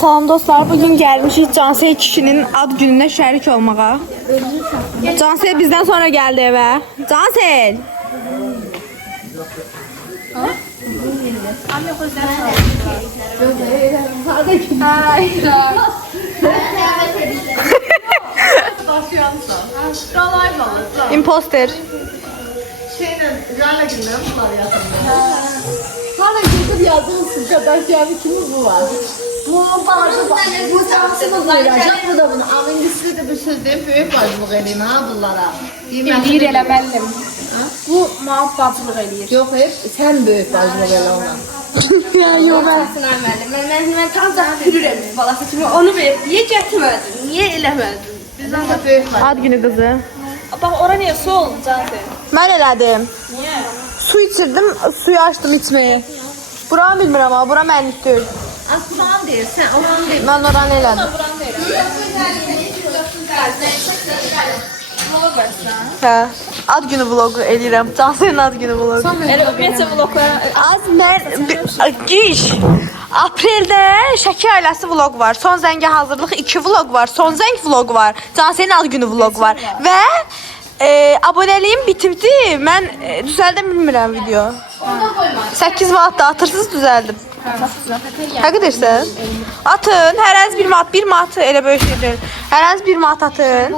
Salam dostlar, bugün gelmişiz Cansel kişinin ad gününe şərik olmağa. Cansel bizden sonra geldi eve. Cansel! Imposter. Hala gidip yazdığınız kadar yani kimin bu var? Bu şansımız olacak bu da bunu. Ama İngilizce de bir söz deyip büyük bacılık edeyim ha bunlara. Eləyir eləməliyim. Bu muaf bacılıq eləyir. Yok hep sen büyük bacılık ele ona. Ya yok ben tam da pürürəm balası kimi onu ver. Niye getmədin? Niye eləmədin? Bizden de büyük bacılık. Ad günü kızı. Bak ora niye su oldu zaten? Ben elədim. Niye? Su içirdim, suyu açtım içmeyi. Buranı bilmirəm ama bura mənlik deyil. Aslan değil sen oran değil. Ben oranı elədim. Buranın değil. Hə. Ad günü vlogu eləyirəm. Canselin ad günü vlogu. Elə ümumiyyətcə vloglara... Az mən giş. Apreldə Şəki ailəsi vlog var. Son zəngə hazırlıq 2 vlog var. Son zəng vlog var. Canselin ad günü vlog var. Və abonəliyim bitibdi. Mən düzəldə bilmirəm video. 8 manat da atırsız düzəldim. Həqiqət edirsən? Atın, hər az 1 manat, 1 manat elə böyük şey deyil. Hər az 1 manat atın.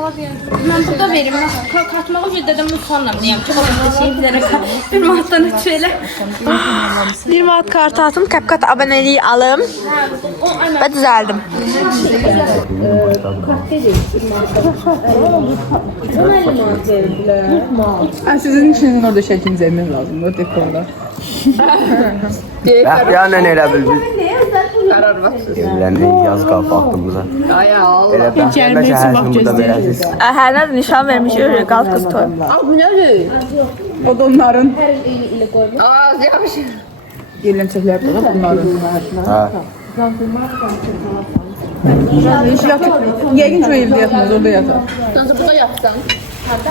Mən burada verim. Kaçmağı bir dedim sonra deyəm ki, bu şeyi bilərək bir manatdan ötürü elə. 1 manat kartı atım, CapCut abonəliyi alım və düzəldim. Sizin için orada şekliniz emin lazım. O dekorda. Bəxtiyarla elə bil biz evləndik, yaz qalıb vaxtımıza. Elə bəxtiyarla şəhərsini burada verəsiniz. Hər nədir nişan vermiş, qalb qız toyu. O da onların. Yerləncəklər də bunların. Hə. Hiç yatıp, yəqin ki o evdə yatmaz, orada yatar.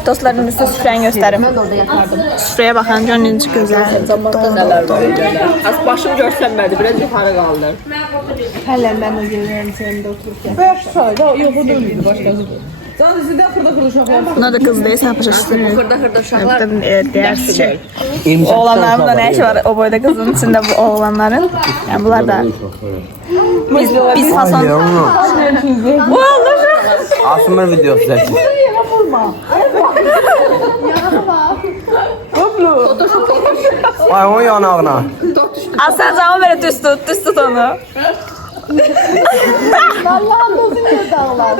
Dostlarım üstə süfrəni göstərim. Süfrəyə baxan gör necə gözəl. Az başım görsənmədi, biraz yuxarı qaldı. Hələn mən də görürəm səndə otururkən. Bayağı saydı, yox o dönmüydü, başqasıdır. Zaten sizdə xırda uşaqlar. Buna da qız deyil, sən başa Xırda uşaqlar. deyərsiz ki. Oğlanların da nə işi var o boyda qızın içində bu oğlanların. Yəni bunlar da biz fason. O Allah'ım. Asmır videosu çəkir. Ay onun yanağına. Al sən cavab ver, düz tut onu. Allah'ın dozunu dağlar.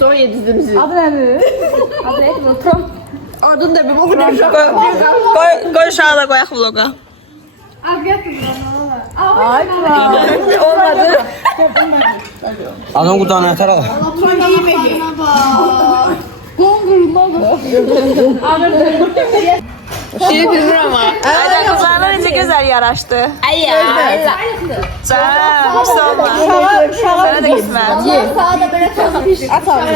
Sonra yedirdiniz. Adı nədir? Ardın da bir boku düşüyor. Qoy uşağı da qoyaq vloqa. Olmadı. Adam qudanı yatır ağa. Şey bilmir ama. Aynen kızlarla necə gözəl yaraşdı. Ay ya. Canım, hiç olma. Sana da gitmem. Sağa da böyle çalmış. At abi.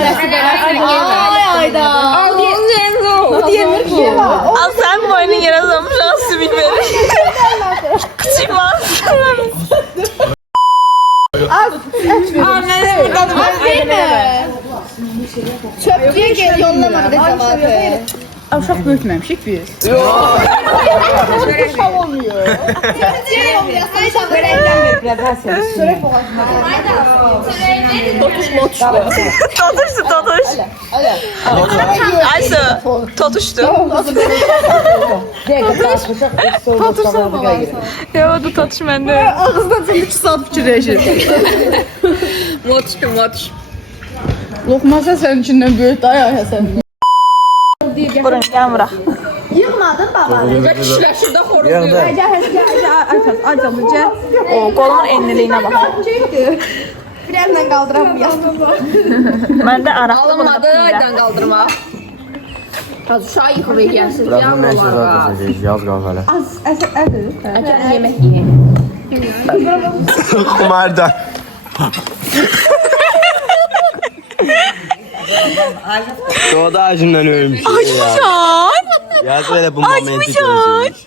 Ay ayda. Al diyemir ki. Al sen boynun yere uzanmış, al sümük verir. Kıçılmaz. Değil mi? Çöpçüye gel yollamadı zamanı. Uşaq böyütməmişik biz. Totuş. Aysu, totuştu. Ya o da totuş məndə. Ağızdan sen 2 saat fikirləşir. Motuş. Lokmasa sənin içindən böyük day ay Həsən. Burun, gəlin bura. Yığmadın baba. Yığdı. O, qolumun enliliyinə bax. Birazdan kaldıram bu yastığı. Məndə araqda bunu da Aydan kaldırma. Az uşağı yıkıb eğensiz. Birazdan nə işə zaten çəkir, yaz qalıb hələ. Acaba yemek yiyin. Kumarda. Doğada acından ölmüş. Açmışan. Ya söyle bu momenti Açmışan. görsün.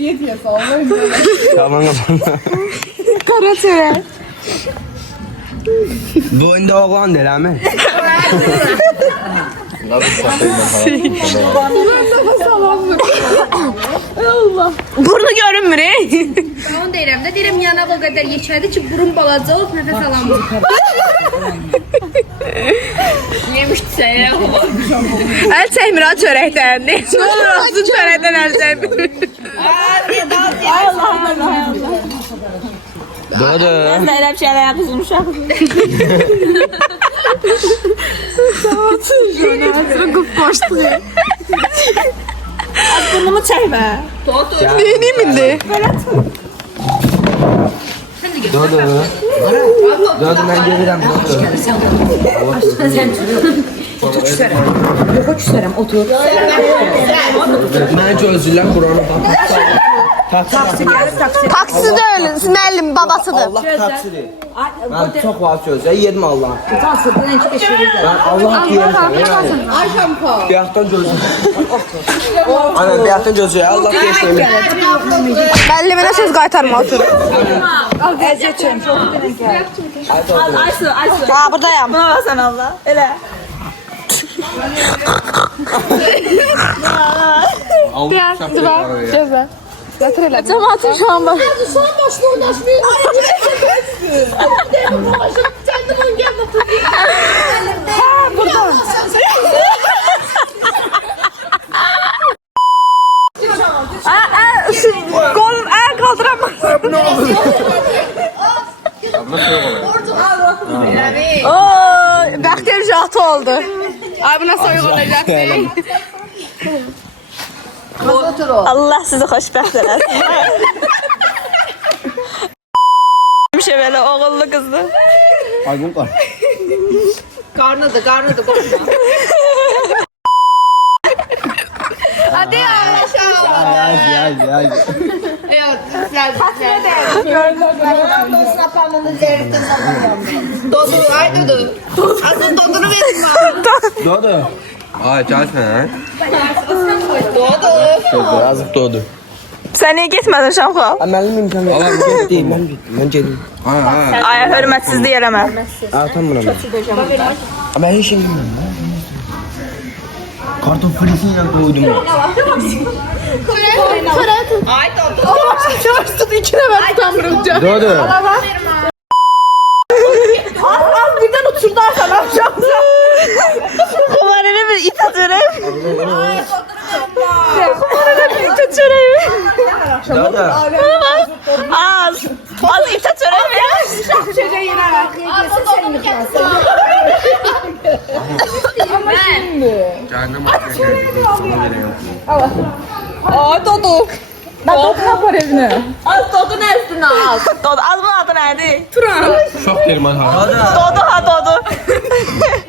Diyet yasa Allah'ım. Tamam. Qara çörək. Bu indi oğlan değil ama. Burnu görünmür. ey. Onu deyirəm də, deyirəm yanaq o qədər yekədir ki, burun balaca olub nəfəs alamır. Yemişdisə ya. Əl çəkmir ha çörəkdən. Nə olur olsun çörəkdən əl çəkmir. Doğru. Zeynep şeyler kızmışam. Burnumu çəkmə. Neyini indi? Doğru. Doğru ben gelirim. Ben çözülen Kur'an'ı Taksi deyil, müəllim babasıdır. Allah taksidir. Ben çok var sözler yedim Allah. Ben Allah yerim. Bir haftan gözüm. Ana bir haftan gözü Allah geçtim. Müəlliminə söz qaytarma otur. Ha, buradayam. Buna basan Allah. Elə. Gözlə. Gətir elə. Cəmaatın şu an var. Son başına oynaşmıyor. Qolum əl qaldıramaz. Bəxtiyar jatı oldu. Ay buna soyuq olacaq. Allah sizi xoşbəxt eləsin. Həmişə belə oğullu qızdı. Aygın var. Karnıdır, korkma. Hadi ya. Ay. Dodu, ay Dodu. Asıl Dodu'nu verin bana. Doğru. Ay çalışma lan. Dodu. Doğru azıcık doğdu. Sən niyə getmədin Şamxal? Aməlim imkan ver. Allah getdim. Ben gedim. Ay, hörmətsizlik eləmə. Tam buna ben. Ama her şey bilmiyorum. Karton frisiyle doydum. Ay Dodu. Çalışdın 2 nəfər tutamırımca. Doğru. Az birdən uçurdarsan akşam. Kumarını bir it atırım. Kumarını bir it atırım. Doğru. Az it atırım. Canım arkadaşlar. Ay Dodu. Dodu yapar evine. Az Dodu nə üstünə az? Dodu, az bunun adı nədir? Turan. Şok derim ha. Dodu ha Dodu.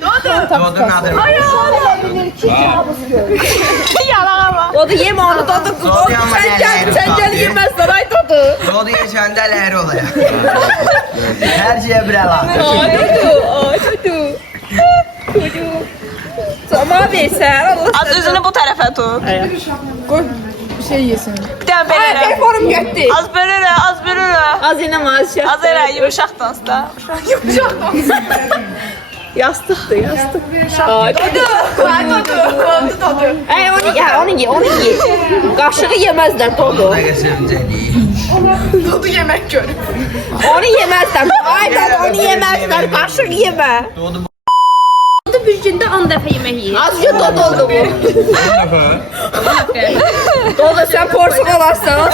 Doğduğun adı. Yalan ama. Dodu yeme onu Dodu. Doğdu ama Sen gel yemezsen ay Dodu. Doğdu yaşanda lehri olaya. Her şeye bir ala. Ay Dodu. Tamam versen. Az üzünü bu tərəfə tut. Koy bir şey yesin. Bir dənə belə elə. Telefonum gitti. Az belə elə, az belə elə. Az yine maaş Az elə, yumuşaq dans da. Yastıktı yastık. Ay Dodu. Ay Dodu. Dodu. Ay onu ye. Kaşığı yemezler Dodu. Ne geçirince Dodu yemək görür. Onu yemezler. Ay Dodu onu yemezler. Kaşık yeme. Doğdu. Dodu bir günde 10 defa yemek yiyor. Azıcık Dodu oldu bu. Dodu sen porsiyon alarsan.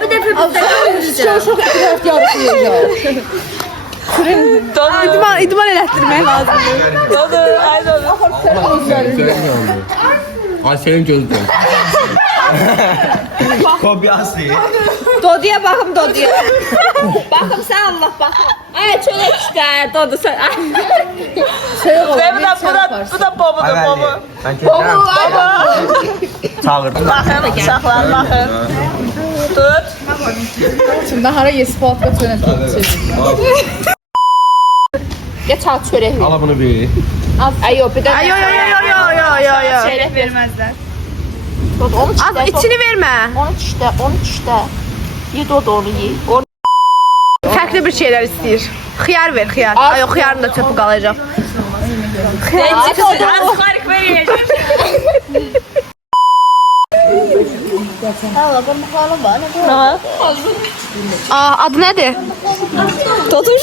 Bir defa bir defa yiyeceğim. Çok etraf yarısı yiyeceğim. Dodu idman elətdirmək lazımdır. Dodu, ay Dodu. Ay senin gözün. Kopyası. Doduya bakım Doduya. Bakım sen Allah bakım. Ay çörek işte Dodu sen. Ve bu da bobudur, bobu. Bobu. Çağır. Baxın, uşaqlar, baxın. Tut. Şimdi hara yesi paltka çönət. Geç al çörek. Al bunu bir. Ay yok bir de. Ay, yo. Çörek vermezler. Dodo onu Az içini vermə. onu çişdə. Ye Dodo onu ye. Onu Fərqli bir şeylər istəyir. Xiyar ver, xiyar. Ay, o xiyarın da çöpü qalacaq. Allah bu muhalı var. Aa, adı nədir? Totuş.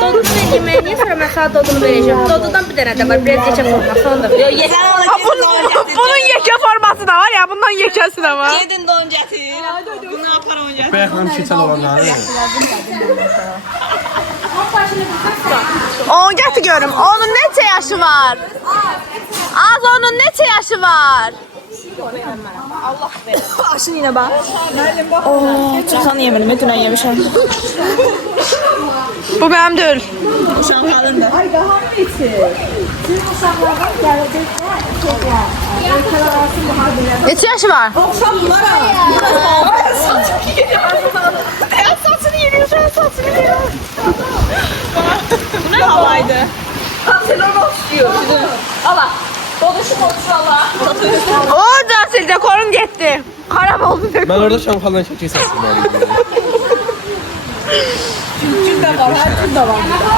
Doduş ve yemeğini sonra mesela dodunu vereceğim. Dodudan bir tane de var. Biraz geçe forması onu da vereceğim. Bunun yekə forması da var ya, bundan yekəsi də var. Yedin don gətir. Bunu apar onu gətir. Bəyəxanım keçəl olanları. Onu gətir görüm. Onun neçə yaşı var? Az onun neçə yaşı var? Aşın yine bak. Çıkan yemedim. Dünən yemişəm. Bu mənim deyil. Uşağın halında. Neçə yaşı var? Saçını yeniyor. Şu an saçını yeniyor. Bu ne havaydı? Sen onu tutuyor. Allah. Doduşu valla. O Casil dekorun getdi. Xarab oldu dekor. Mən orada şamxaldan çəkək səsini var.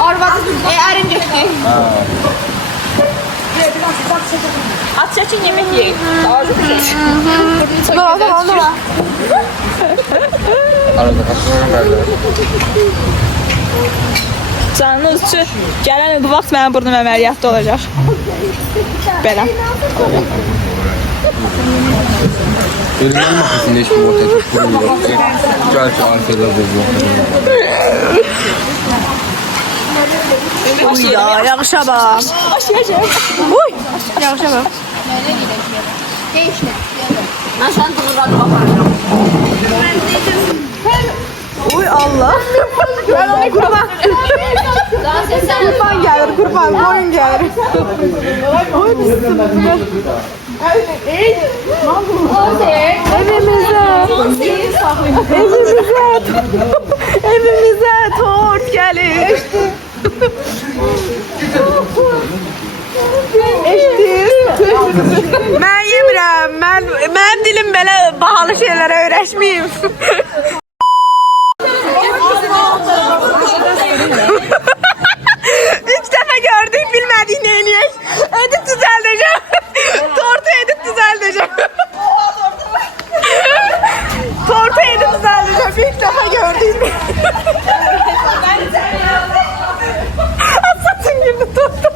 Arvadı ərin getdi. At çəkin yemək yeyin. Daha çok şey. Oldu. Arada qapıdan bərdə. Canınız üçün gələn bu vaxt mənim burnum əməliyyatda olacaq. Belə. Özünün maxasında heç bir ortaya çıxmıyor. Gəl ki, arxayla bozuyor. Uy ya, yağışa bax. Başlayacaq. Uy, yağışa bax. Mən sən dururlar baxarım. Uy Allah. Ben onu kurban. Kurban gelir, kurban, koyun gelir. Evimize tort gelir. Ben yemirəm, mənim dilim belə bahalı şeylərə öyrəşməyim. İlk defa gördük, bilmədik neyniyək. Edip düzəldəcəm. Tortu edip düzəldəcəm. Tortu edip düzəldəcəm. İlk defa gördük. Asatın gibi tortu.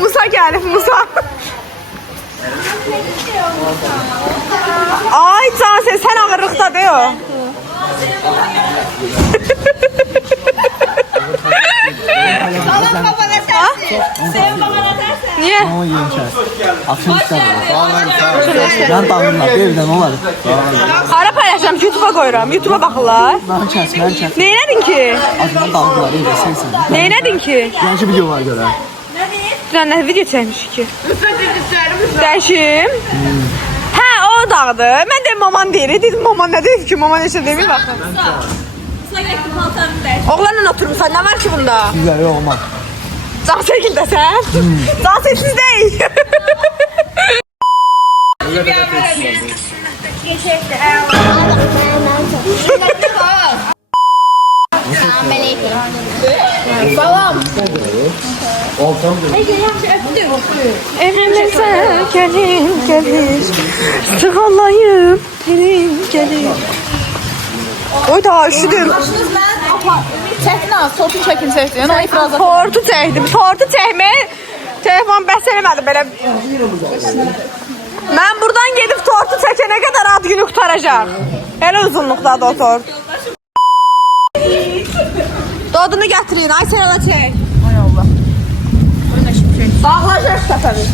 Musa gelip Musa. Ay Cansel sen ağırlıkta değil o. Niye? Ben dağılırlar, evden olar. Hara paylaşacağım, YouTube'a koyuram. YouTube'a bakırlar. Ben kes. Neynədin ki? Adından dağılırlar, evde sensin. Neynədin ki? Yancı videolar göre. Dünən nə video çəkmiş ki? Dəyişim. Hə, o dağdı. Mən də maman deyir. Dedim maman nə deyir ki? Maman neçə demir baxın. Oğlanla oturmuşsan, nə var ki bunda? Güzel yok olmaz. Cansegil dəsən? Cansegil deyil. Evimizə gəlin gəlir, sığalayım tenin gəlir. Oy da üşüdüm. Çətin az, tortu çəkin çəkdi. Yəni o ifrazat. Tortu çəkdim. Tortu çəkməyə telefon bəs eləmədi belə. Mən buradan gedib tortu çəkənə qədər ad günü qutaracaq. Elə uzunluqdadır o tort. Dodunu gətirin. Ay sen ala çək. Ay Allah. Dağlaşır səfəri.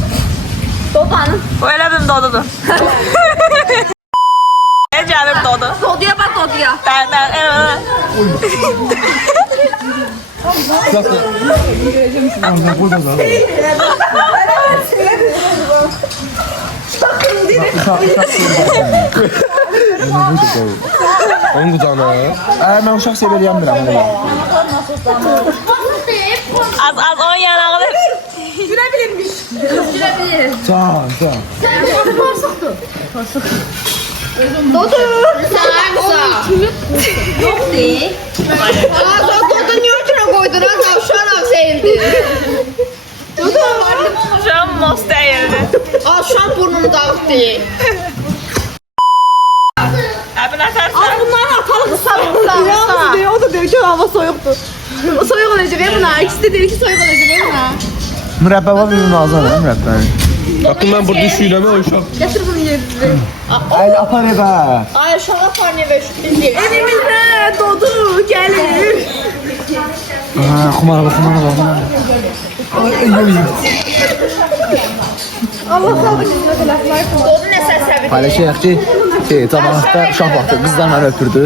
Dodanın. O elə bir dodudur. gəlir Dodu. Doduya bax Doduya. Burada da. Onun qucağına. Mən uşaq sevər yəmirəm. Az o yanağını. Can. Dodu niyə ötürə qoydun? Uşaq sevdi. Şam most değildi. Şam burnunu dağıtdı. Abin atarsan. Bunları atalım ıslanırsa. O da diyor ki hava soğuktu. Soğuk olacak ya buna. İkisi de diyor ki soğuk olacak ya buna. Mürəbbə var bir nazar, mürəbbə. Bakın ben burada şüyleme o uşaq. Getir bunu yerine. Əl apar evə. Ay uşağa parniyə və şübhəsi. Evimizde Dodu gelir. Xumara bax. Allah sağlık hizmet laflar. Dodu nə səsəbi? Paylaşıyıq ki, cəmaatda uşaq vaxtı qızlar məni öpürdü.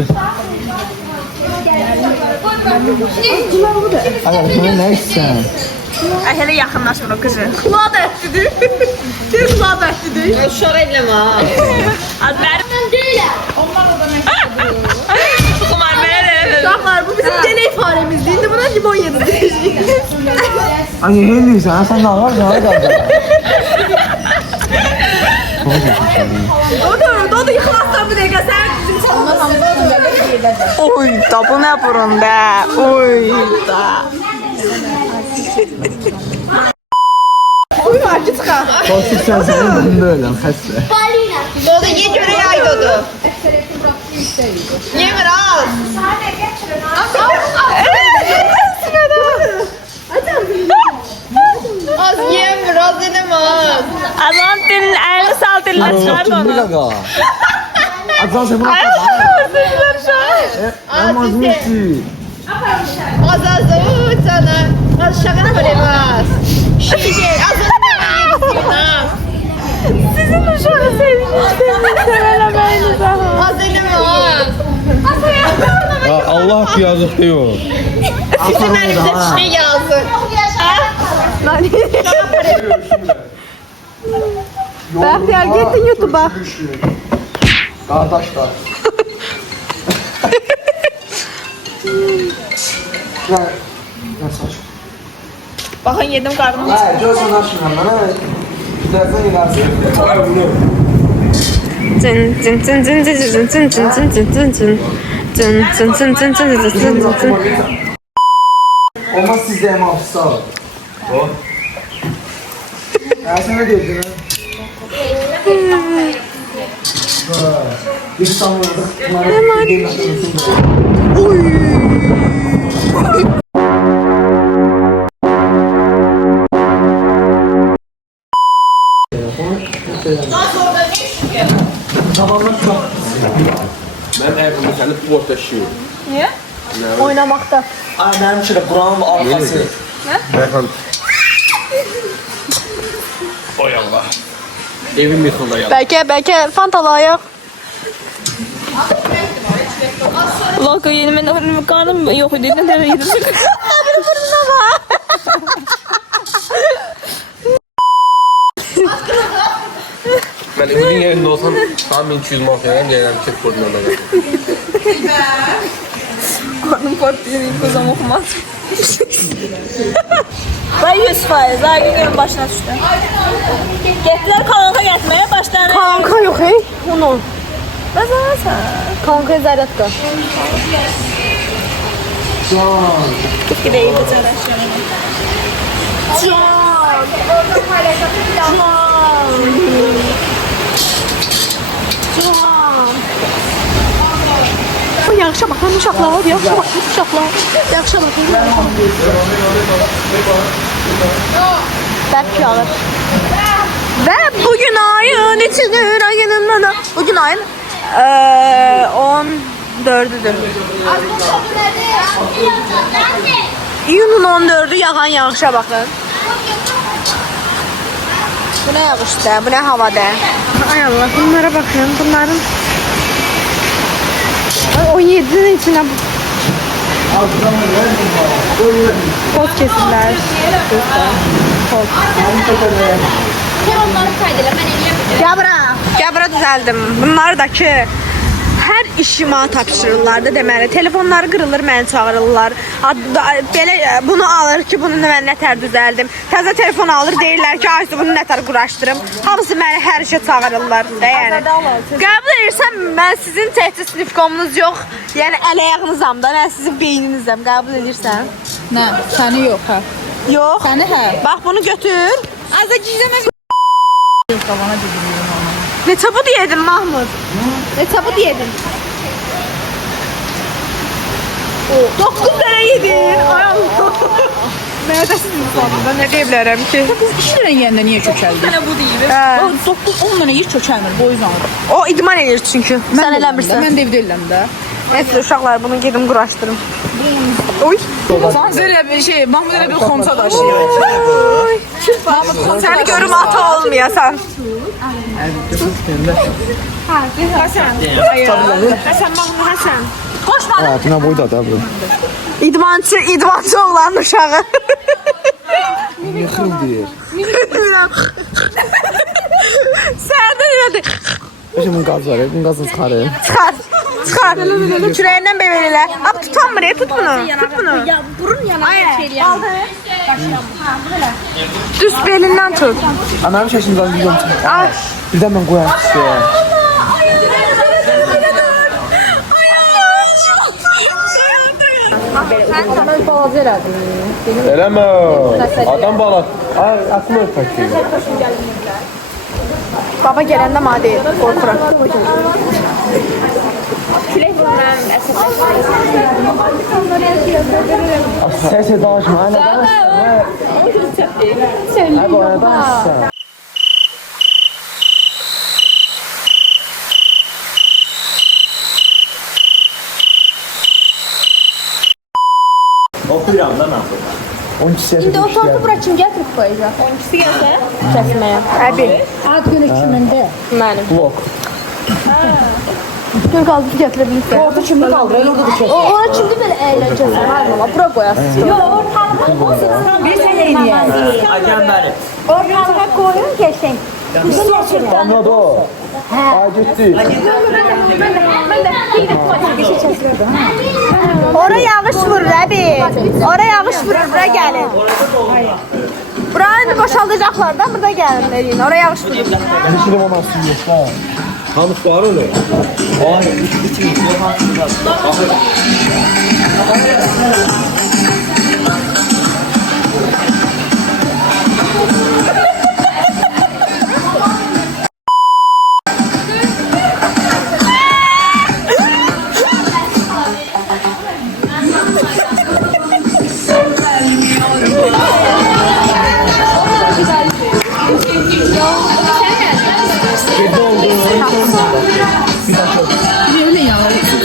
Ay, bunu nə istəyirsən? Hele yakınlaşmır o kızı. Kulağı da ettidir. Bir kulağı da ettidir. Uşaq eləmə. Az ver. Kumar verir. Uşaqlar bu bizim deney faremizdi. İndi buna limon yedireceğiz. Ay, nə eləyirsən? Sən nə var? Dodu yıkılasın bir dakika. Sen bizim çalmasın. Oy da bu ne burun be. Oy da. Buyur acı çıkar. Korktuk sən sənin bunda öləm, xəstə. Dodu ye görək ay Dodu. Yemir az. Az yemir az dedim az. Adam dilin elini sal diline çıkardı onu. qaqa. Azal sən buna qaqa. Mən mazmuşdu. Az az sana. Az şaka yapamaz. Şimdi az az. Sizin uşağı sevmişsiniz. Sevelemeyiz aha. Az dedim az. Allah yazık diyor. Sizin elinizde şey yazdı. Bəxtiyar gittin YouTube'a. Qardaşlar. Bakın yedim karnım. Hayır, görsən açmıram mənə. Güzəlsən ilərsin. Olmaz sizdə əmafisi alır. O? Sən nə deyirdin? Bir sanmıyorduk. Ben evimde seni portaşıyorum. Oynamakta. Ay, mənim üçün buranın arxası. Berkan. Oy Allah. Evim yıkıldı ya. Belki fantalayaq. Logo yeni benim karnım yok idi. Ne de yedim. Benim burnuma bak. Ben evin yerinde olsam tam 200 mafyadan gelen çek burnuna da. Karnım patlıyor. İlk o zaman okumaz. Ben 100%. Daha günün başına düştü. Gettiler kalanka getmeye başladı. Kanka yok hey. Onu. Bazarsa. Kanka zərətka. Gideyim bacaraşıyorum. Yaxşı baxın uşaqlar, yaxşı baxın uşaqlar. Yaxşı baxın. Bərk yağır. Ve bugün ayın içidir ayının da. Bugün ayın 14'üdür. İyunun 14'ü yağan yağışa bakın. Bu ne yağışta, bu ne havada. Ay Allah, bunlara bakın. Bunların 17'nin içine poz kesinler. Gel bura düzeldim. Bunlar da ki hər işi mənə tapşırırlar da deməli. Telefonları qırılır, məni çağırırlar. Belə bunu alır ki, bunu mən nətər düzəldim. Təzə telefon alır, deyirlər ki, Aysu bunu nətər quraşdırım. Hamısı məni hər işə çağırırlar da yəni. Qəbul edirsən, mən sizin təhsil sinifkomunuz yox. Yəni əl-ayağınızam da, mən sizin beyninizəm. Qəbul edirsən? Nə? Səni yox, hə. Yox. Səni hə. Bax bunu götür. Az da gizləmə. Qavana gedirəm ona. Ne çabuk yedin Mahmut? Ne çabuk yedin? 9 tane yedin. Ay Allah. Neredesin insanında? Ne diyebilirim ki? Biz 2 lirə yeyəndə niyə kökəldik? Sənə bu deyir. 9-10 dənə yer kökəlmir, boyu uzanır. O idman edir çünkü. Sen eləmirsən. Mən də evdə eləm də. Neyse uşaqlar bunu gedim quraşdırım. Oy. Sanzer elə Mahmud elə bir xonça daşıyır. Mahmud xonça. Səni görüm ata olmayasan. Hasan Mahmud Hasan. Koş bana. Hayatına boyda da bu. İdmançı oğlanın uşağı. Yıxıl deyir. Sen de öyle. Başım bunun qaz var, bunun qazını çıxarır. Çıkar. Çıkar. Küreğinden bebeğiyle. Ab tutan buraya tut bunu. Tut bunu. Ya burun yanına şey Aldı. Düz belinden tut. Anam şaşımdan videom çıxır. Ay. Birdən mən qoyam sizə. Eləmə. Adam balat. Ay, atma pəki. Baba gelende madde korkuram. Külək vururam, əsəbləşdirəm. Səsə danışma, aynen danışma. Ay, bu arada danışsan. Okuyuram da mən. 12 yaşında. İndi o tortu bura kim gətirib qoyacaq? 12-si gəlsə? Kesmeye. Abi. Ad günü kimində? Benim. Vlog. Gün kaldırıp getirebilirsin. Orada kimdə qaldı? Orada da çək. Ona kimdir belə əyləncəsi? Valla bura koyasın. Bir sən eləyək. Agən bəri. Ortalığa qoyun keçsin. Anladı o. Ay, gitti. Ora yağış vurur abi. Ora yağış vurur. Bura gelin. Buranı boşaldacaklar da burada gelin deyin. Ora yağış vurur. Ben işim olmaz yok ha. Hamıs var öyle. Ay, içim.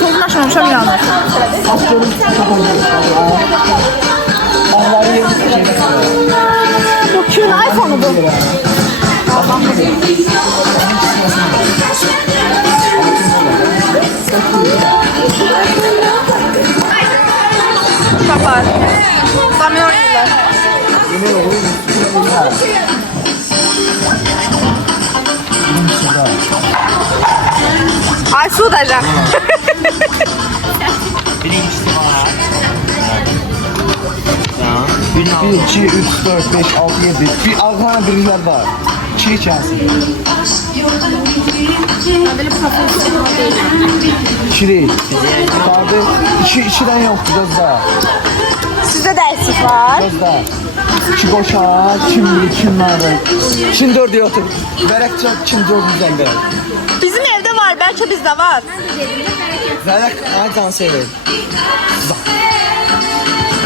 Tozlaşmamışam yanır. Bu kimin iPhone'u bu? Uşaqlar. Kamyon yıllar. Ay su udacaq. Birincisi var. 1, 2, 3, 4, 5, 6, 7. Bir arkana birlikler var. 2 içersin. 2 değil. Kaldı. 2'den yoktu göz daha. Sizdə də eksik var. Göz daha. 2 koşar, kim bilir kimlerden. Kim 4'e otur. Verek çok kim 4'ünden beri. Bizim evdə var, bəlkə bizdə var. Verek ağacan sever.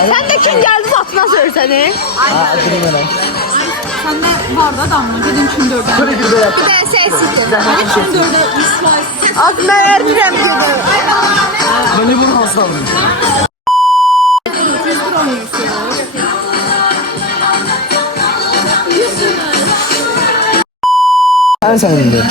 Sən də kim gəldi satına sör səni? Ha, durayım hele. Səndə var da adamla, dedim kim 4-ə. Şöyle bir de yap. Bir dənə səksikdir. Kim 4-ə İsmail. Az mən ərdirəm gedir. Beni bunu hastalayın. Sen seninle.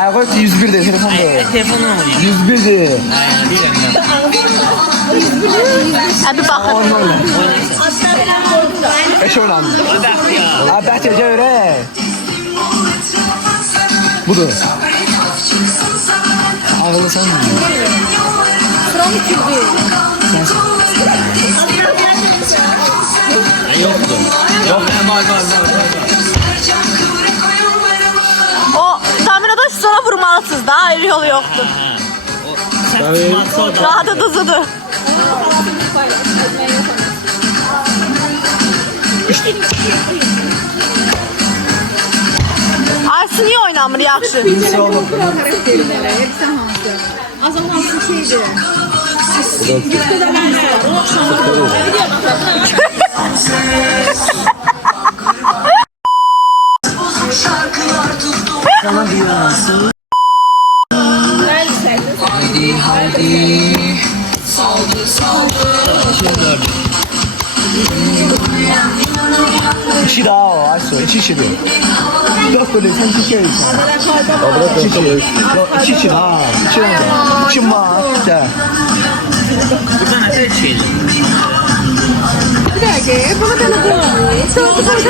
Ay koy 101 de telefon da. Telefonla oynayayım. 101 de. Hadi bakın. Eş oynandı. Abi Bahçece öyle. Budur. Ağlı sen mi? Yoktu. Yok var. O dominoda sonra vurmalısınız da ayrı yolu yoktu. Sen tutmazsa o da. Daha da dızıdı. Aysu niye oynamır yaxşı? İki daha o Aysu. İki de. Dört böyle sen iki kere sen. İki daha. İki var. De. Buradan ne şeydi?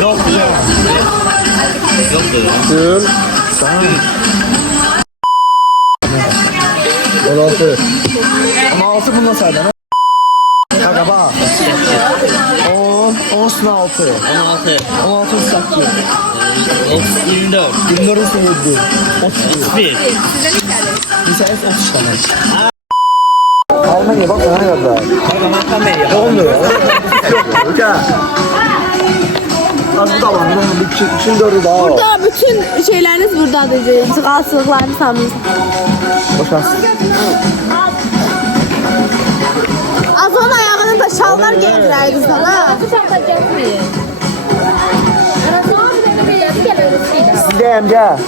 Yok ya. Yoktu ya. Dur. Tamam. 16. 16 bundan saydan. Kanka bak. 10 sınav 6. 16. 16 saklı. 24. 24'ün sayıldı. 31. Lisans 30 tane. Almanya bak ne kadar. Bana kamera. Olmuyor. Uca. Az bu da var. Şimdi dördü daha var. Burada bütün şeyleriniz buradadır. Sıkasılıklarını sanırım. Boşansın. Az onun ayağını da şalvar giydirəydi sana. Sizde gel.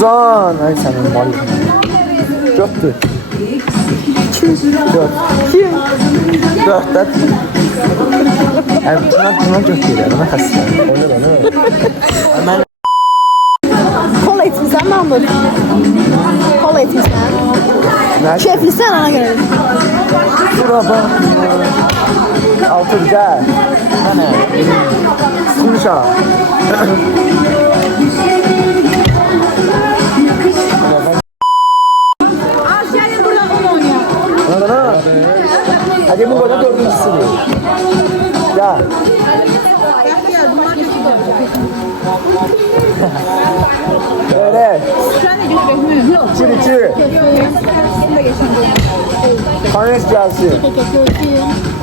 Zan. Ay senin mal. Dörttü. Dört. Kim? Dört. Yani buna dört geliyor. Buna kasıyor. Öyle. Kola etmişsən Mahmud. Kola etmişsən. Keyiflisən ona görə. Şura bak. Altı güzel. Hani? Sıkmışam. Gelin burada onu oynayalım. Ana. Hadi bu kadar dördüncüsü. Ya. Evet. İçi. Kanes gelsin.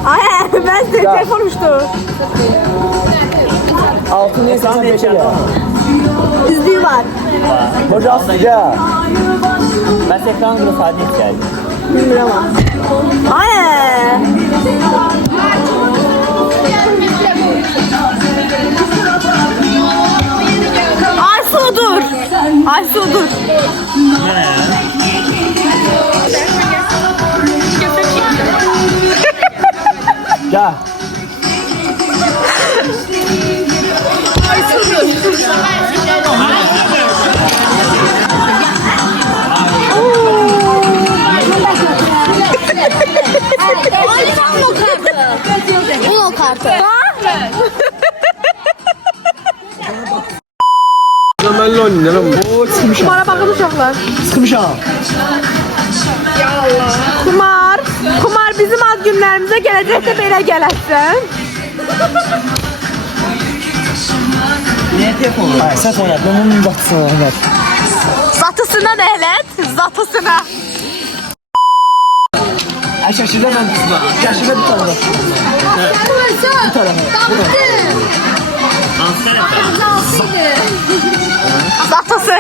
Ay ben size telefon uçtu. Altın insan beşe ya. Düzlüğü var. Hocası ya. Ben ekran grafadi ihtiyacım. Bilmiyorum ama. Ay. Aysu dur. Aysu dur. Ne ya? Ya. Uno kartı. Ben oynayalım. Oo sıkmışam. Kumara bakın uşaqlar. Sıkmışam. Kumar. Kumar bizim az günlərimizə gələcəkdə belə gələsən. Niye telefonu? Ay sen oynat. Ben bunun baksana oynat. Zatısına nəhlət? Zatısına. Ay şaşırda ben. Şaşırda bir tane. Bir tane. Alsana. Zatısı.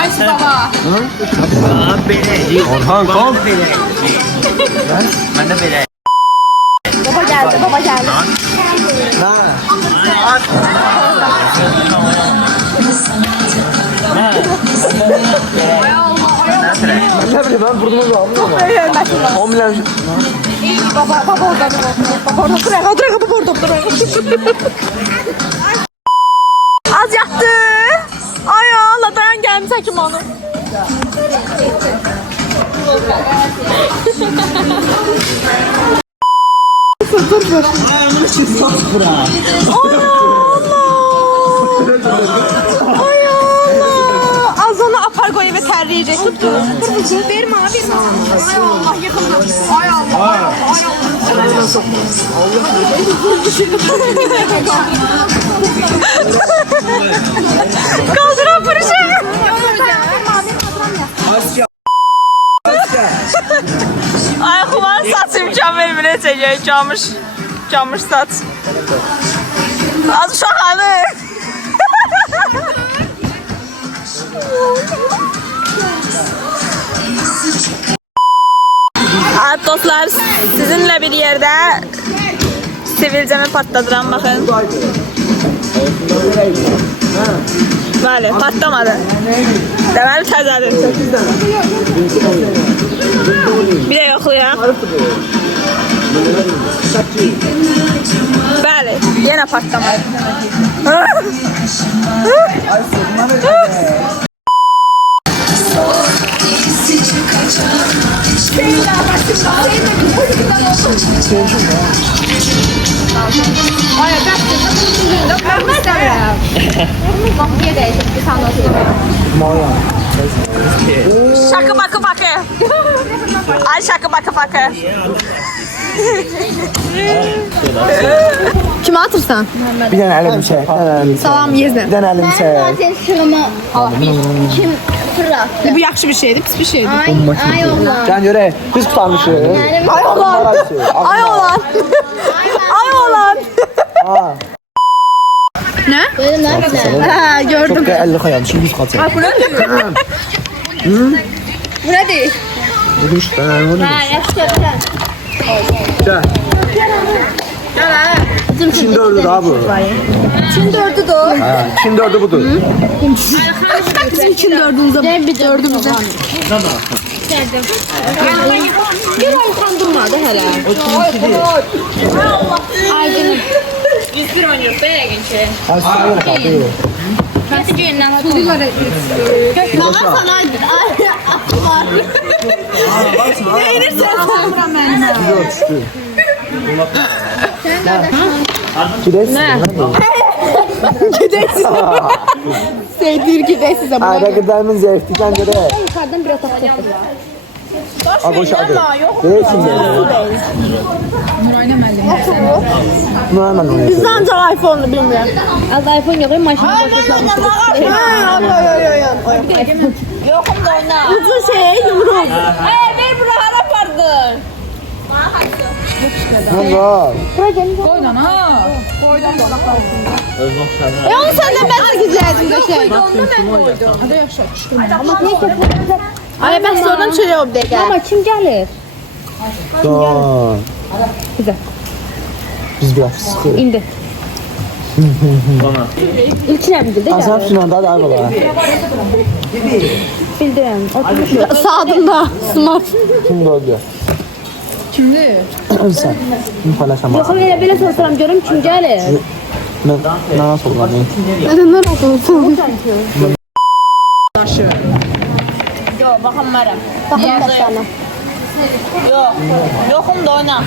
Aysu baba. Bana bele. Orhan kalk. Ben de bele. Baba geldi, baba geldi. Ne bileyim ben burnumu da almıyorum. Hörmətim var. 10 milyon. Baba orada dur. Baba orada dur. Baba orada dur. Az yattı. çəkim onu. Ay Allah. Az onu apar koyu ve terleyecek. Tut dur. Verme abi. Ay Allah yakında. Ay Allah. Kaldır apırışı. Ay Xuman saçı mükemmel bile çekiyor. Camış saç. Az uşaqanı. Evet dostlar, sizinle bir yerde sivilcemi patladıram bakın. Böyle patlamadı. Deməli təzədir. Bir de yoxlayaq. Bəli, yenə patlamadı. Şakı bakı bakı. Ay şakı bakı bakı. Kime atırsan? Bir dənə əlim çək. Salam Yezne. Bir dənə əlim çək. Sen şırımı kim fırlattı? Bu yaxşı bir şeydi, pis bir şeydi. Ay oğlan. Gel görək. Biz tutarmışıq. Ay olan. Ay olan. Ay olan. Böyle ne yaptın? Ha gördüm. Çok da 50 koyalım. Şimdi biz kaçalım. Bu ne değil? Bu işte. Onu Ha yaşasın. Gel. Çin dördü daha bu. Çin dördü de o. Ha, Çin dördü budur. Bizim Çin dördümüze. Ne bir dördümüze. Bir ay kandırmadı hele. Ay canım. Ha, sana göre kaldı. Nasıl günden atın? Bana sana ay var. Neyini sen sanmıram ben. Yok çıktı. Ne? Sevdir gidesiz ama. Ha, rakılarımın zevkliken göre. Yukarıdan biraz atacak. Ha, boşaldı. Değilsin de. Nuray müəllim. Biz ancak iPhone'u bilmiyorum. Az iPhone yok, maşını Uzun şey yumruğu. Ne var? Onu senden ben çekecektim döşeği. Ay ben sonradan şöyle oldu gel. Ama kim gelir? Doğru. Biz biraz sıkıyoruz. İndi. İlkine bildi Asaf Sinan daha da var. Bildim. Sağdımda smart. Kim gördü? Kimdi? Sen. Kim paylaşamaz? Yoxum elə belə sorsam görüm kim gəlir? Ben nasıl olur? Neden oldu? Yok baxammaram. Bakın da sana. Yok. Yoxum da oyna.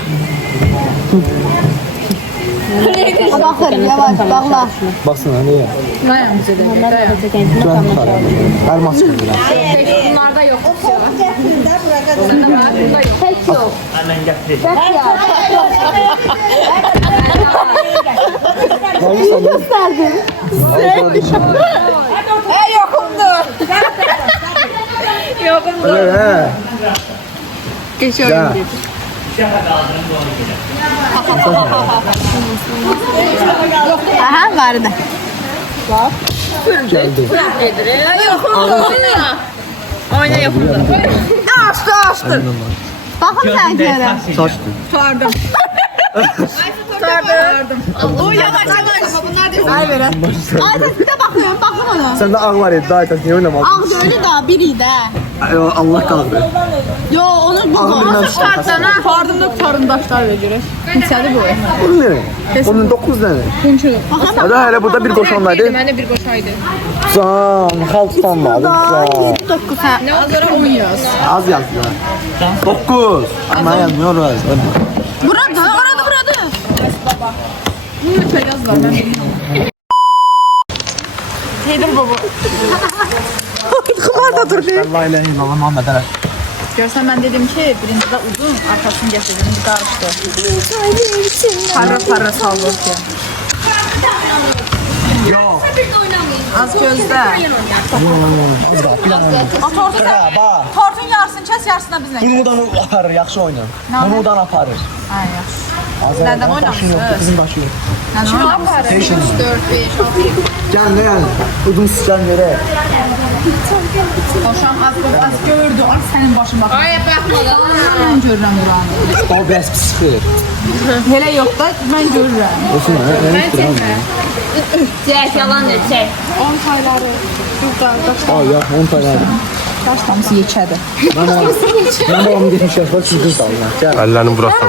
Bakın yavaş bakla. Baksana ne ya? Dayan bize de. Dayan. Güven tutarım. Her maske biraz. Bunlarda yok. Tek yok. Gösterdim. Öyle he. Geçiyorum. Aha vardı. Geldi. Oyna yoxum da. Açtı açtı. Bakın sen göre. Saçtı. Tutardım. O yavaş yavaş. Ay böyle. Ay bir de bakıyorum bakın ona. Sende ağ var ya daha iyi. Niye oynamaz? Ağ öyle daha biriydi. Allah qaldı. Yo, onu bu Ağzı şartlarına fardımda tarımdaşlar verir. Kimsəli bu. Bunun ne? Bunun 9 dənə. Hadi hələ burada bir qoşanlaydı. Məndə bir qoşaydı. Can, xalçdan var. 9 hə. Nə azara 10 yaz. Az yazdı. 9. Ama yazmıyoruz. Burada, burada. Bunun neçə yaz var mən bilmirəm. La ilahe illallah Muhammed Ərəb. Görsən mən dedim ki, birincidə uzun, arkasını gətirdim, qarışdı. Para sallıq ki. Az gözlə. Tortun yarısını kəs, yarısına bizlə. Bunu aparır, yaxşı oynar. Bunu da aparır. Hə, yaxşı. Nədən oynamısınız? Bizim başı yok. Nədən oynamısınız? 3, 4, 5, 6, 7. Gel ne yani? Udun sıçan yere. Qoşam az gördü, ay sənin başın baxın. Ay, baxmadan. Mən görürəm buranı. O bəs pis sıxır. Elə yox da, mən görürəm. Olsun ha. Ben çekme. Çək, yalan de, çək. 10 sayları. Aa ya 10 tane aldım. Daş damısı yekədir. Ben babamı getmiş yaşlar çizgin saldım. Gel. Əllərini buraxın.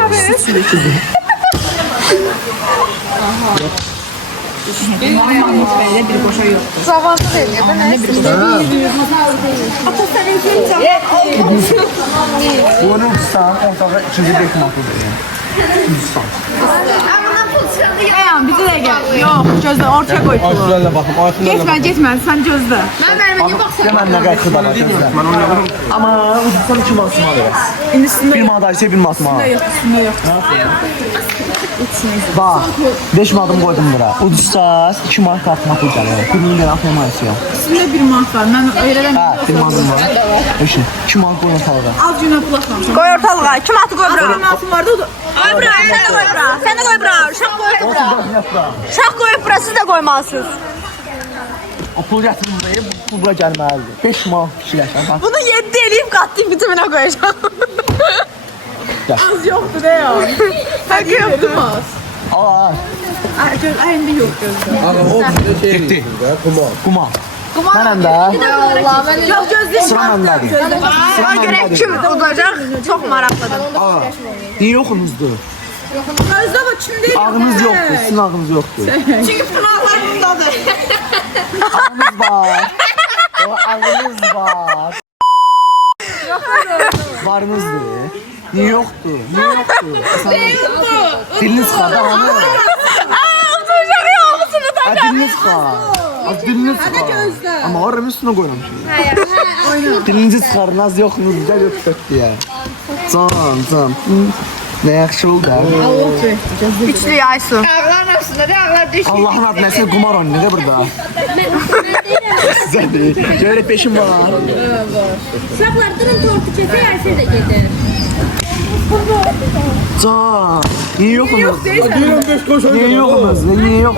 Mahmut bəydə bir qoşa yoxdur. Zavallı veriyor. Ben ne Bunu tutan ortağa ikinci bir kumatı verir. Dayan, bizi də gəl. Yox, gözlə, ortaya qoy pulu. Aysularla baxın. Aysularla Getmə, sən gözlə. Hemen ne kadar kıdala gözler. Mən oynayalım. Ama udursan 2 masum alırız. İndi üstündə Bir madalya bir masum alır. yox, üstündə yox. Bak 5 madım koydum bura. Udursaz 2 marka atmak gəlir. Birini de atmamayız yok. Üstündə bir mat var. Mən öyrədəm. Ha bir madım var. Eşin 2 marka koyun ortalığa. Az günə pul atmamışam. Koy ortalığa. Kim atı koy bura? Matım vardı, o da... Koy bura. Sen de koy bura. Sen de koy bura. Şah koy bura. Şah koyup bura. Siz de koymalısınız. O pul getirin buraya. Bu bura gelmelidir. 5 marka kişiləşən. Bak. Bunu 7 eləyib qatlayıb bitimine koyacağım. Az yoxdur, də ya. Həqiqi yoxdur az. Aa. Ay, indi yox gözlə. O şey Gitti. Kumar. Kuma. Mənəm də. Yox gözləyim. Sıra məndədir. Bana göre kim olacak? Çok maraqlıdır. Aa. Niye yoxunuzdur? Gözlə bax, kim deyir? Ağınız yoktur. Sizin ağınız yoktur. Çünkü pınarlar bundadır. Ağınız var. O ağınız var. Varınızdır. Niye yoktur? Niye yoktur? Değil bu. Diliniz çıkar da hanım. Oturacak ya mısınız? Ha diliniz çıkar. Az diliniz çıkar. Ama oranın üstüne koymamışım. Dilinizi çıkarın az yokunuz güzel öptük diye. Can. Ne yaxşı oldu ha. Üçlü Aysu. Allah'ın adına sen kumar oynuyor da burada. Size değil. Şöyle peşim var. Uşaqlar, durun tortu kəsə, yersiz də gedir. Can. Niye yokunuz? Diyorum 5 koş Niye yokunuz? Niye yok?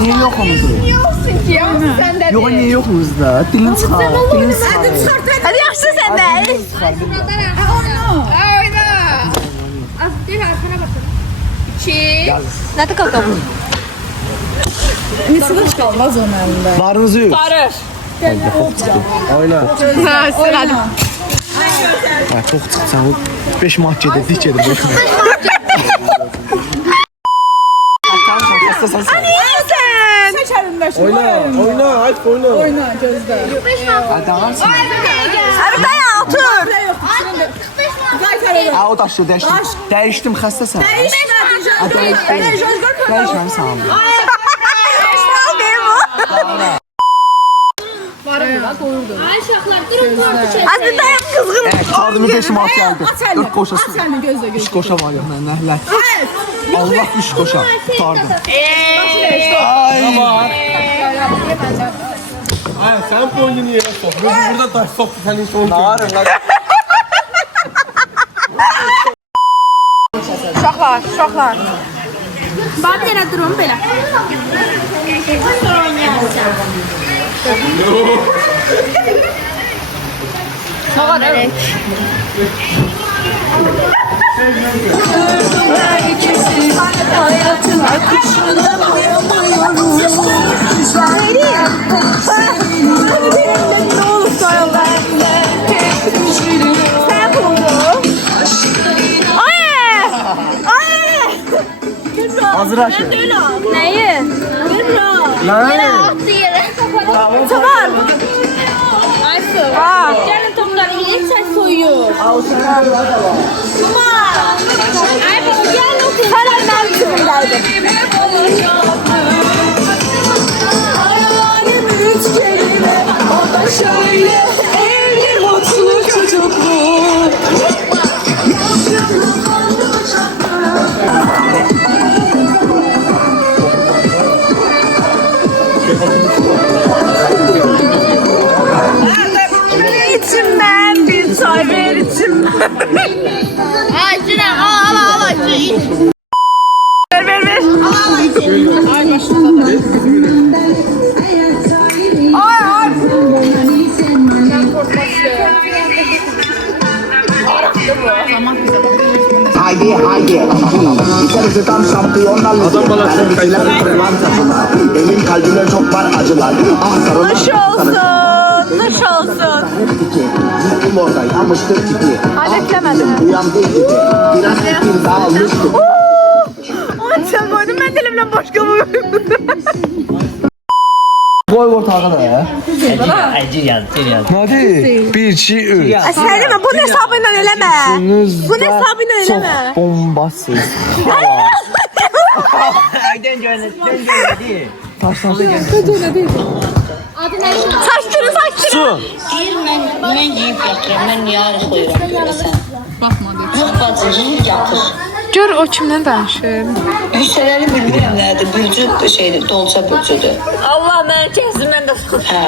Niye yokunuz? Yok niye yokunuz da? Diliniz çıkar. Diliniz çıkar. Hadi yaxşı sen de. Az deyil, arkana baxın. 2. Nədir qaqamın? Sıvış qalmaz onun əlində. Varınızı yok. Oyna. Ha, sen hadi. Ha, çok çıksan o 5 maç gedir, dik gedir. 5 maç. Hastasan sen. Sen. Çək əlimdə şimdi. Oyna. Aç oyna. Oyna, gözlə. Hadi ağarsın. Hadi dayan otur. Ha o daşı değiştim. Değiştim xəstəsən. Değişmem sana. Ay, uşaqlar, durun tortu kəsə. Az bir dayan kızgın. Evet, kardımı 5 maç geldi. 4 koşası. Aç əlini, gözlə, 3 gözlə. koşa var yok mən nəhlət. Allah 3 koşa. Tutardım. Ay sen bu oyunu yere sok. Biz burada taş soktu senin son. Ağrın lan. Uşaqlar. Bax, bir dənə durun, belə. Sonra oynayacağım. Hayatın akışına boyamıyorum. Güzelim. Ne olursa yollar. hazırlaşın. Neyi? Tamam. Gelin toplanın, yiyip çay soyuyor. Ay, biz gel otur. Sen benim kimimdeydin. İçimden bir çay ver içimden. Ay, Sinan, al, iç. Ver. Haydi. İçerisi tam şampiyonlar ligi. Emin kalbine çok var acılar. Ah sarılar. Nuş olsun. Gittim orada yamıştır gibi. Adetlemedim. Uyandı gibi. Biraz fikir dağılmıştı. Ay sen koydun ben dilimle başka mı? Koy ortağa da ya. Hadi. 1, 2, 3. Söyleme bunun hesabıyla öleme. Bunun hesabıyla öleme. Çok bombasız. Saç kürü. Su. Mən yeyib yatıram, mən yarı qoyuram görəsən. Bacını yatır. Gör o kimdən danışır. Yüksələri bilmirəm nədir, bürcü şeydir, dolça bürcüdür. Allah mən kəsim, mən də sıxır. Hə.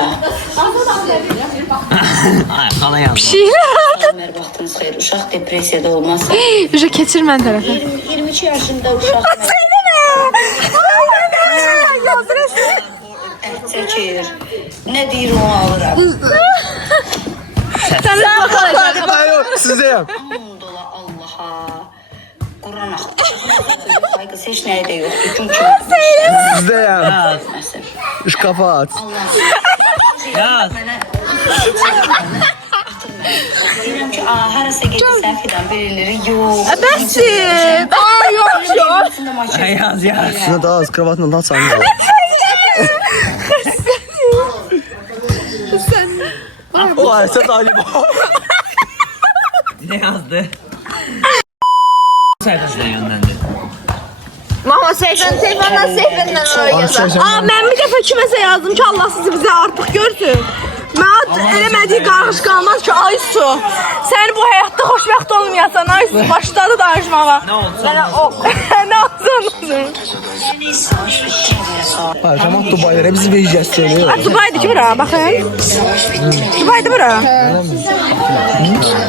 Ömər vaxtınız xeyir, uşaq depressiyada olmazsa. Üzə keçir mən tərəfə. 22 yaşında uşaq ət çəkir. Nə deyir onu alıram. Sizdeyim. Aman dola Allaha. Quran axı. Saygısı heç nəyə də yoxdur. Gün kimi. Sizdeyim. Üç kafa at. Deyirəm ki, harasa gedirsən filan birileri yox. Bəsim. Yox. Şuna daha az kravatla daha sanmıyor. O aysa galiba. Ne yazdı? Sayfasına yönlendi. Mama telefondan sehvindən oraya yazar. Mən bir dəfə kiməsə yazdım ki, Allah sizi bizə artıq görsün. Mən eləmədiyi qarış qalmaz ki, ay su. Sən bu həyatda xoşbəxt olmayasan, ay su. Başladı danışmağa. Ne oldu Mənə ox. Nə olsun? Hayır tamam Dubai'lere bizi vereceğiz söylüyor. Dubai'dir ki bura, baxın. Dubai'dir bura.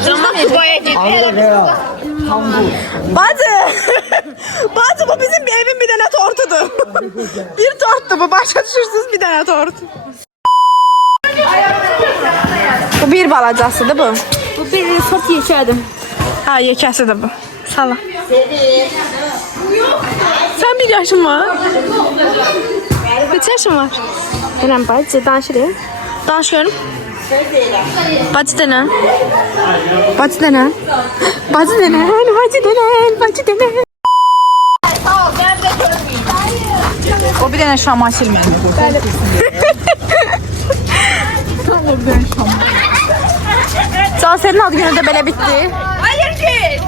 Zaman Dubai'ye gidiyor. Bacı bu bizim bir evin bir dənə tortudur. Bir tortdur bu, başa düşürsünüz bir dənə tort. Bu bir balacasıdır bu. Bu bir sat yekədim. Ha yekəsidir bu. Sala. Sen bir yaşın var. Kaç yaşın var? Biləm bacı danışırıq. Danış görüm. Bacı dənən. Bacı dənən. Bacı dənən. Bacı dənən. Bacı dənən. O bir dənə şamaşir məndə. Can senin adı günü de belə bitdi. Hayır ki.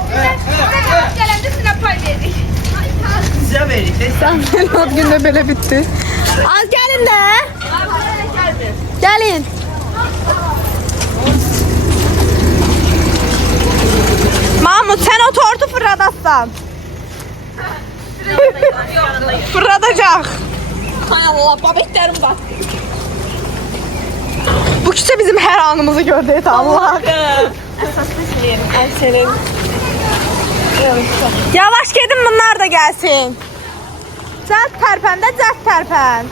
Gələndə sinə pay verdik. Size verik. Senin adı günü de belə bitdi. Az gəlin də. Gəlin. Mahmut sen o tortu fırladassan. Fırladacaq. Hay Allah, babetlərim var. Bu küçə bizim hər anımızı gördü et Allah. Senin. Yavaş gedin bunlar da gelsin. Cəld tərpən də cəld tərpən.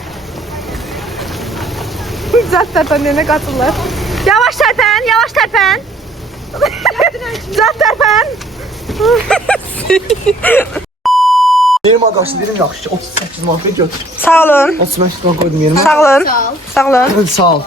Cəld tərpən deyənə qatırlar. Yavaş tərpən, yavaş tərpən. Cəld tərpən. Benim arkadaşlar dedim yaxşı 38 marka götür. Sağ olun. 35 marka koydum yerime. Sağ olun. Sağ olun. Sağ ol.